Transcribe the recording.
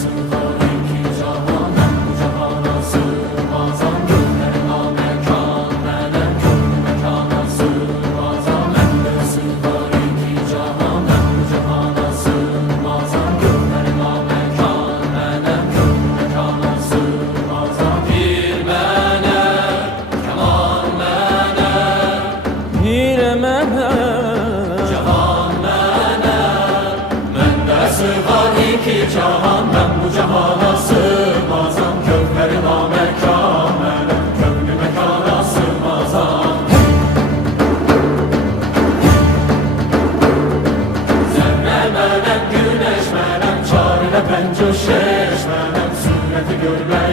sığar iki cahan, ben bu cahana sığmazam. Gönlüme mekan, melek gönlü mekana sığmazam. Bende sığar iki cahan, ben bu cahana sığmazam. Gönlüme mekan, melek gönlü mekana sığmazam. Bir melek, keman melek, Pire melek, cahan melek. Bende sığar iki cahan, ben bu cahana sığmazam. Gönlüme mekan, melek gönlü mekana sığmazam. Zerre melek, güneş melek, çarine pencö şeş melek. Sureti görmeye